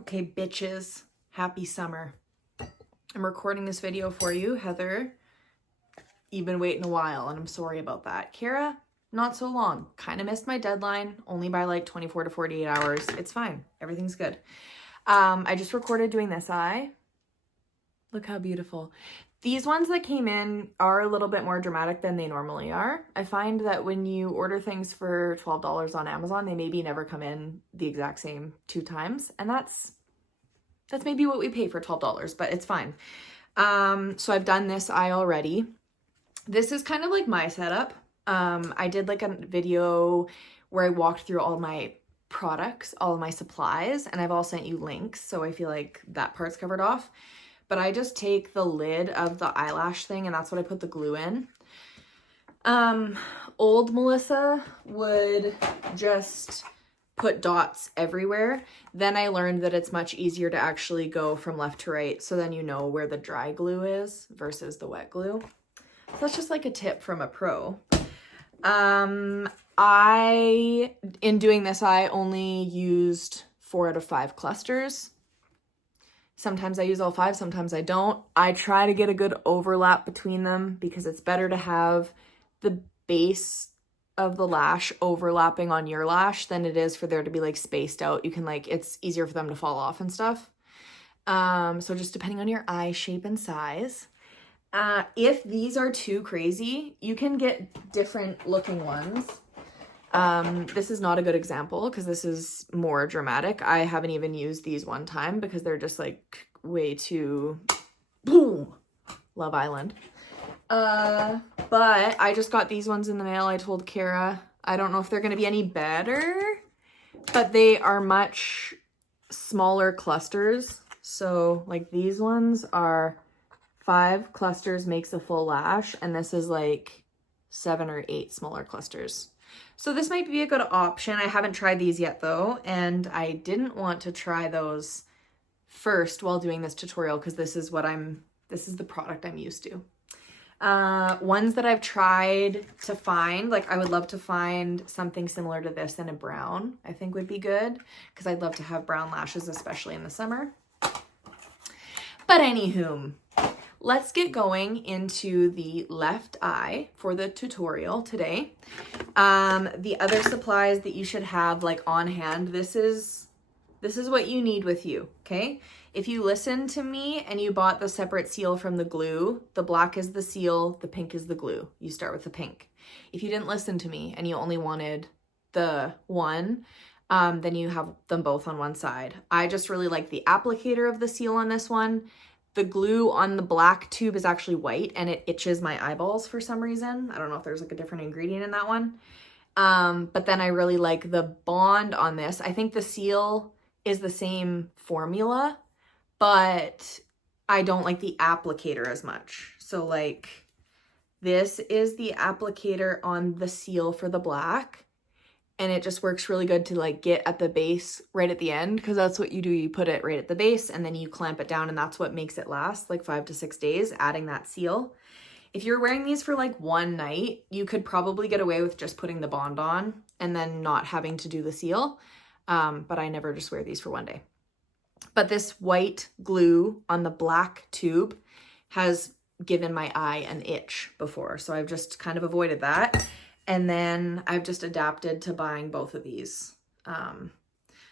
Okay, bitches, happy summer. I'm recording this video for you, Heather. You've been waiting a while, and I'm sorry about that. Kara, not so long. Kind of missed my deadline, only by like 24 to 48 hours. It's fine. Everything's good. I just recorded doing this eye. Look how beautiful. These ones that came in are a little bit more dramatic than they normally are. I find that when you order things for $12 on Amazon, they maybe never come in the exact same 2 times. And that's maybe what we pay for $12, but it's fine. So I've done this eye already. This is kind of like my setup. I did like a video where I walked through all my products, all of my supplies, and I've all sent you links. So I feel like that part's covered off. But I just take the lid of the eyelash thing, and that's what I put the glue in. Old Melissa would just put dots everywhere. Then I learned that it's much easier to actually go from left to right, so then you know where the dry glue is versus the wet glue. So that's just like a tip from a pro. In doing this, I only used 4 out of 5 clusters. Sometimes I use all 5, sometimes I don't. I try to get a good overlap between them because it's better to have the base of the lash overlapping on your lash than it is for there to be like spaced out. You can like, it's easier for them to fall off and stuff. So just depending on your eye shape and size. If these are too crazy, you can get different looking ones. This is not a good example because this is more dramatic. I haven't even used these one time because they're just like way too boom, Love Island. But I just got these ones in the mail. I told Kara, I don't know if they're going to be any better, but they are much smaller clusters. So like these ones are 5 clusters makes a full lash, and this is like 7 or 8 smaller clusters. So this might be a good option. I haven't tried these yet though, and I didn't want to try those first while doing this tutorial because this is the product I'm used to. Ones that I've tried to find, like I would love to find something similar to this in a brown, I think would be good because I'd love to have brown lashes, especially in the summer. But anywho, let's get going into the left eye for the tutorial today. The other supplies that you should have like on hand, this is what you need with you, okay? If you listen to me and you bought the separate seal from the glue, the black is the seal, the pink is the glue. You start with the pink. If you didn't listen to me and you only wanted the one, then you have them both on one side. I just really like the applicator of the seal on this one. The glue on the black tube is actually white and it itches my eyeballs for some reason. I don't know if there's like a different ingredient in that one. But then I really like the bond on this. I think the seal is the same formula, but I don't like the applicator as much. So like this is the applicator on the seal for the black. And it just works really good to like get at the base right at the end because that's what you do. You put it right at the base and then you clamp it down and that's what makes it last like 5 to 6 days, adding that seal. If you're wearing these for like one night, you could probably get away with just putting the bond on and then not having to do the seal. But I never just wear these for one day. But this white glue on the black tube has given my eye an itch before. So I've just kind of avoided that. And then I've just adapted to buying both of these.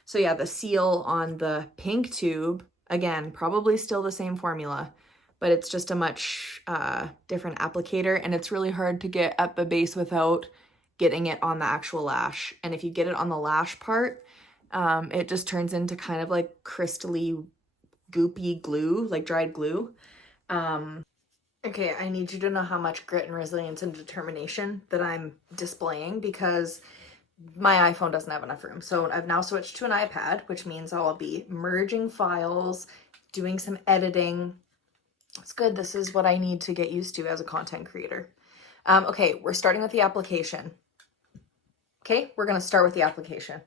So yeah, the seal on the pink tube, again, probably still the same formula, but it's just a much different applicator and it's really hard to get at the base without getting it on the actual lash. And if you get it on the lash part, it just turns into kind of like crystally goopy glue, like dried glue. Okay, I need you to know how much grit and resilience and determination that I'm displaying because my iPhone doesn't have enough room. So I've now switched to an iPad, which means I'll be merging files, doing some editing. It's good. This is what I need to get used to as a content creator. Okay, we're starting with the application. Okay, we're going to start with the application.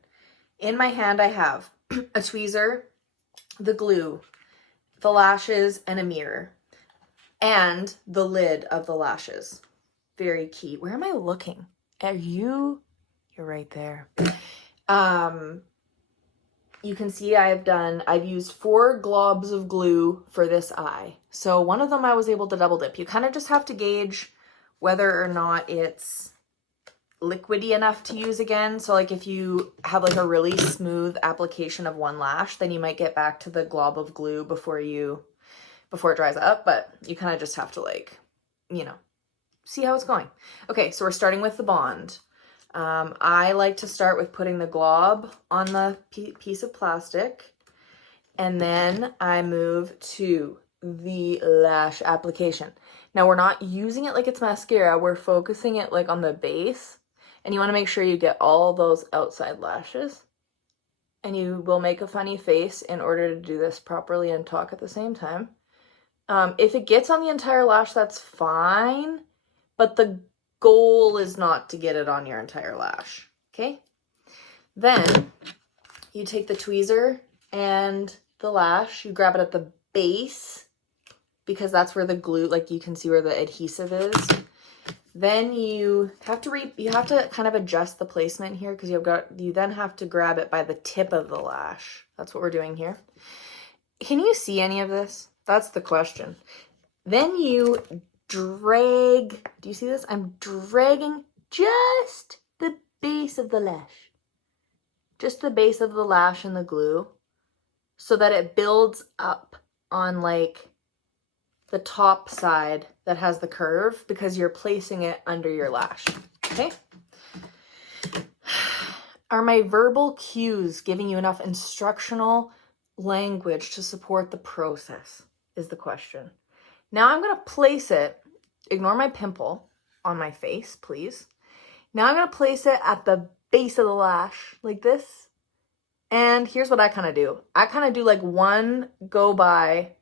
In my hand, I have a tweezer, the glue, the lashes, and a mirror. And the lid of the lashes. Very key. Where am I looking? Are you? You're right there. you can see I've used 4 globs of glue for this eye. So one of them I was able to double dip. You kind of just have to gauge whether or not it's liquidy enough to use again. So like if you have like a really smooth application of one lash, then you might get back to the glob of glue before it dries up, but you kind of just have to like, you know, see how it's going. Okay, so we're starting with the bond. I like to start with putting the glob on the piece of plastic, and then I move to the lash application. Now we're not using it like it's mascara, we're focusing it like on the base, and you want to make sure you get all those outside lashes, and you will make a funny face in order to do this properly and talk at the same time. If it gets on the entire lash, that's fine, but the goal is not to get it on your entire lash, okay? Then you take the tweezer and the lash, you grab it at the base because that's where the glue, like you can see where the adhesive is. Then you have to kind of adjust the placement here because you then have to grab it by the tip of the lash. That's what we're doing here. Can you see any of this? That's the question. Then you drag, do you see this? I'm dragging just the base of the lash. Just the base of the lash and the glue so that it builds up on like the top side that has the curve because you're placing it under your lash, okay? Are my verbal cues giving you enough instructional language to support the process is the question. Now I'm going to place it, ignore my pimple on my face, please. Now I'm going to place it at the base of the lash like this. And here's what I kind of do. I kind of do like one go by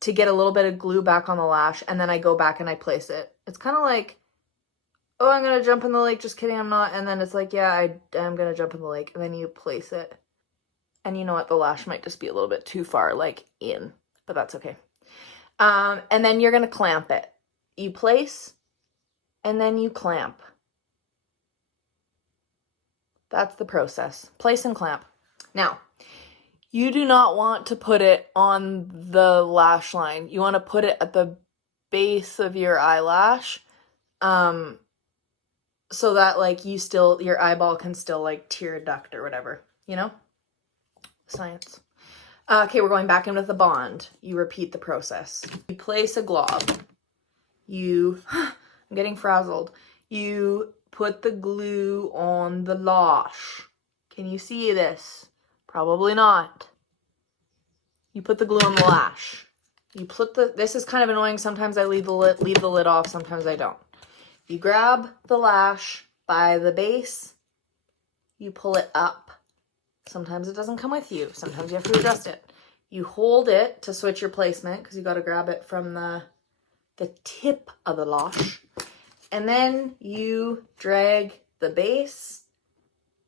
to get a little bit of glue back on the lash, and then I go back and I place it. It's kind of like, oh, I'm going to jump in the lake. Just kidding, I'm not. And then it's like, yeah, I am going to jump in the lake. And then you place it. And you know what? The lash might just be a little bit too far, like in, but that's okay. And then you're going to clamp it. You place, and then you clamp. That's the process. Place and clamp. Now, you do not want to put it on the lash line. You want to put it at the base of your eyelash, so that like your eyeball can still like tear duct or whatever, you know? Science. Okay, we're going back in with the bond. You repeat the process. You place a glob. I'm getting frazzled. You put the glue on the lash. Can you see this? Probably not. You put the glue on the lash. This is kind of annoying. Sometimes I leave the lid off, sometimes I don't. You grab the lash by the base, you pull it up. Sometimes it doesn't come with you. Sometimes you have to adjust it. You hold it to switch your placement because you got to grab it from the tip of the lash. And then you drag the base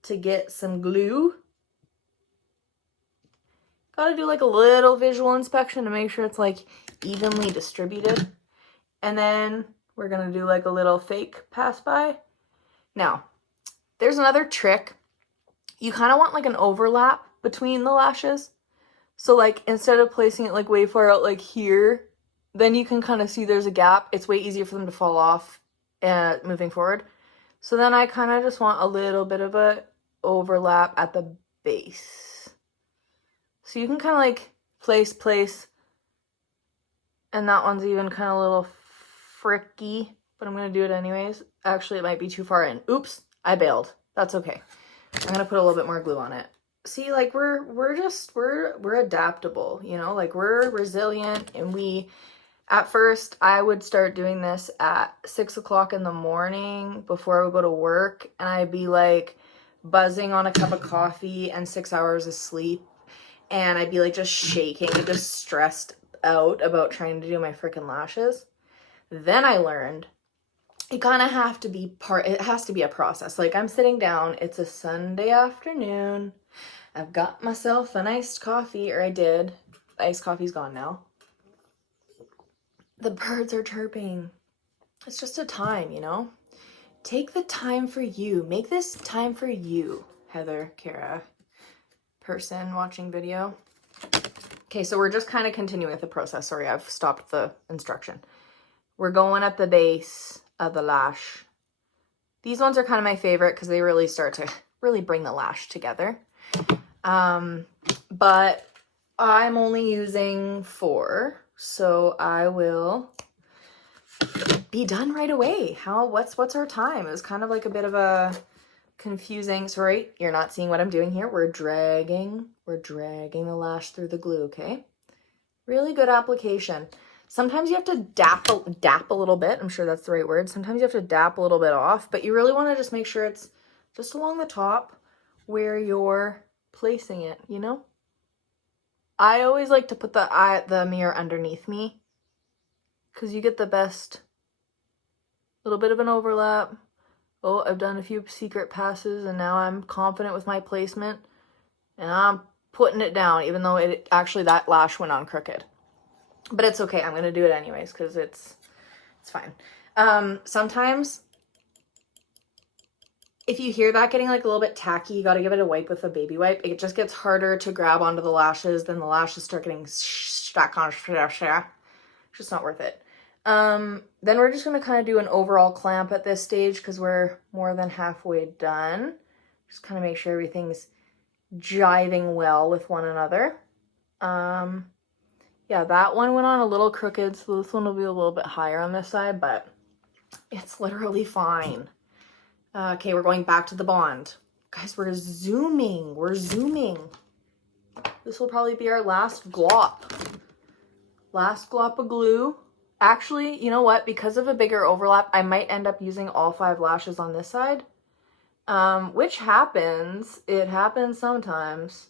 to get some glue. Got to do like a little visual inspection to make sure it's like evenly distributed. And then we're going to do like a little fake pass by. Now, there's another trick. You kind of want like an overlap between the lashes. So like instead of placing it like way far out like here, then you can kind of see there's a gap. It's way easier for them to fall off moving forward. So then I kind of just want a little bit of a overlap at the base. So you can kind of like place, and that one's even kind of a little fricky, but I'm going to do it anyways. Actually, it might be too far in. Oops, I bailed. That's okay. I'm going to put a little bit more glue on it. See, like we're adaptable, you know, like we're resilient, and at first I would start doing this at 6 o'clock in the morning before I would go to work, and I'd be like buzzing on a cup of coffee and 6 hours of sleep, and I'd be like just shaking and just stressed out about trying to do my freaking lashes. Then I learned it has to be a process. Like I'm sitting down, it's a Sunday afternoon, I've got myself an iced coffee, or I did. The iced coffee's gone now. The birds are chirping. It's just a time, you know? Take the time for you. Make this time for you, Heather, Kara. person watching video. Okay, so we're just kind of continuing with the process. Sorry, I've stopped the instruction. We're going at the base of the lash. These ones are kind of my favorite because they really start to really bring the lash together. But I'm only using 4, so I will be done right away. What's our time? It was kind of like a bit of a confusing, sorry, you're not seeing what I'm doing here. We're dragging the lash through the glue, okay? Really good application. Sometimes you have to dap a little bit. I'm sure that's the right word. Sometimes you have to dap a little bit off, but you really want to just make sure it's just along the top where you're placing it, you know? I always like to put the mirror underneath me because you get the best little bit of an overlap. Oh, I've done a few secret passes and now I'm confident with my placement and I'm putting it down even though it actually that lash went on crooked. But it's okay. I'm going to do it anyways because it's fine. Sometimes if you hear that getting like a little bit tacky, you got to give it a wipe with a baby wipe. It just gets harder to grab onto the lashes. Then the lashes start getting stuck on. It's just not worth it. Then we're just going to kind of do an overall clamp at this stage because we're more than halfway done. Just kind of make sure everything's jiving well with one another. Yeah, that one went on a little crooked, so this one will be a little bit higher on this side, but it's literally fine. Okay, we're going back to the bond. Guys, we're zooming. This will probably be our last glop. Last glop of glue. Actually, you know what? Because of a bigger overlap, I might end up using all 5 lashes on this side. Which happens. It happens sometimes.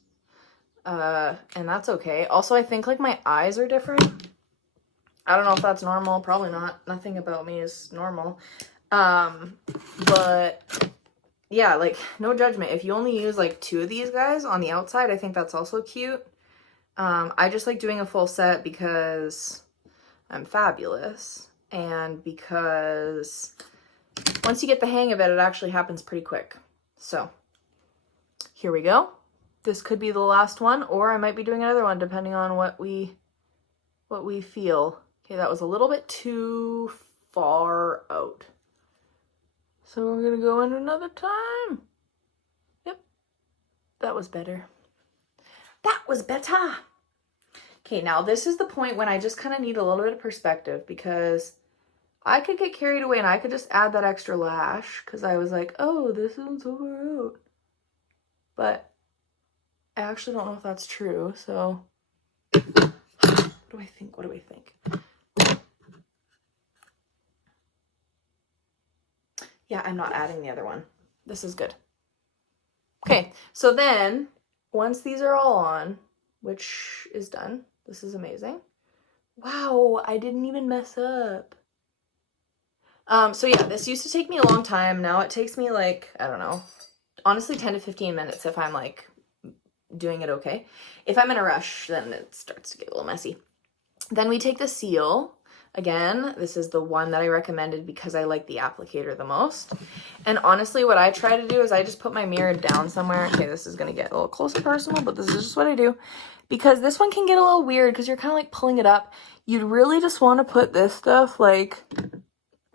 And that's okay. Also, I think like my eyes are different. I don't know if that's normal. Probably not. Nothing about me is normal. But yeah, like no judgment. If you only use like 2 of these guys on the outside, I think that's also cute. I just like doing a full set because I'm fabulous and because once you get the hang of it, it actually happens pretty quick. So here we go. This could be the last one, or I might be doing another one depending on what we feel. Okay, that was a little bit too far out. So we're gonna go in another time. Yep, that was better. That was better. Okay, now this is the point when I just kind of need a little bit of perspective because I could get carried away and I could just add that extra lash because I was like, oh, this one's so far out. But I actually don't know if that's true, so what do I think? Yeah, I'm not adding the other one. This is good. Okay, so then once these are all on, which is done, this is amazing. Wow, I didn't even mess up. So yeah, this used to take me a long time. Now it takes me like, I don't know, honestly 10 to 15 minutes if I'm like doing it okay. If I'm in a rush, then it starts to get a little messy. Then we take the seal. Again, this is the one that I recommended because I like the applicator the most. And honestly, what I try to do is I just put my mirror down somewhere. Okay, this is going to get a little close and personal, but this is just what I do. Because this one can get a little weird because you're kind of like pulling it up. You'd really just want to put this stuff like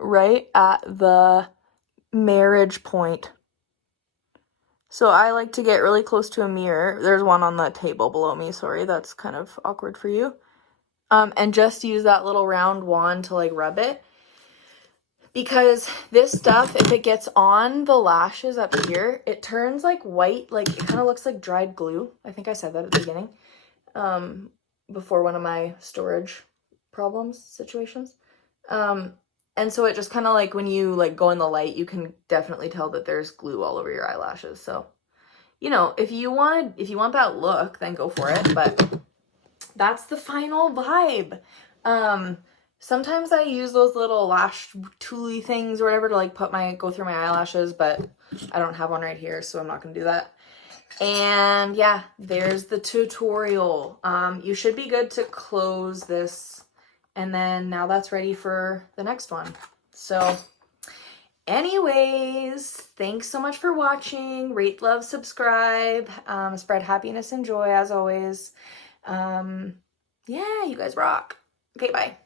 right at the marriage point. So I like to get really close to a mirror. There's one on the table below me. Sorry, that's kind of awkward for you. And just use that little round wand to like rub it. Because this stuff, if it gets on the lashes up here, it turns like white, like it kind of looks like dried glue. I think I said that at the beginning. Before one of my storage situations. And so it just kind of like when you like go in the light, you can definitely tell that there's glue all over your eyelashes. So, you know, if you want that look, then go for it. But that's the final vibe. Sometimes I use those little lash tooly things or whatever to like go through my eyelashes, but I don't have one right here, so I'm not gonna do that. And yeah, there's the tutorial. You should be good to close this, and then now that's ready for the next one. So Anyways, thanks so much for watching. Rate, love, subscribe. Spread happiness and joy as always. Yeah, you guys rock. Okay, bye.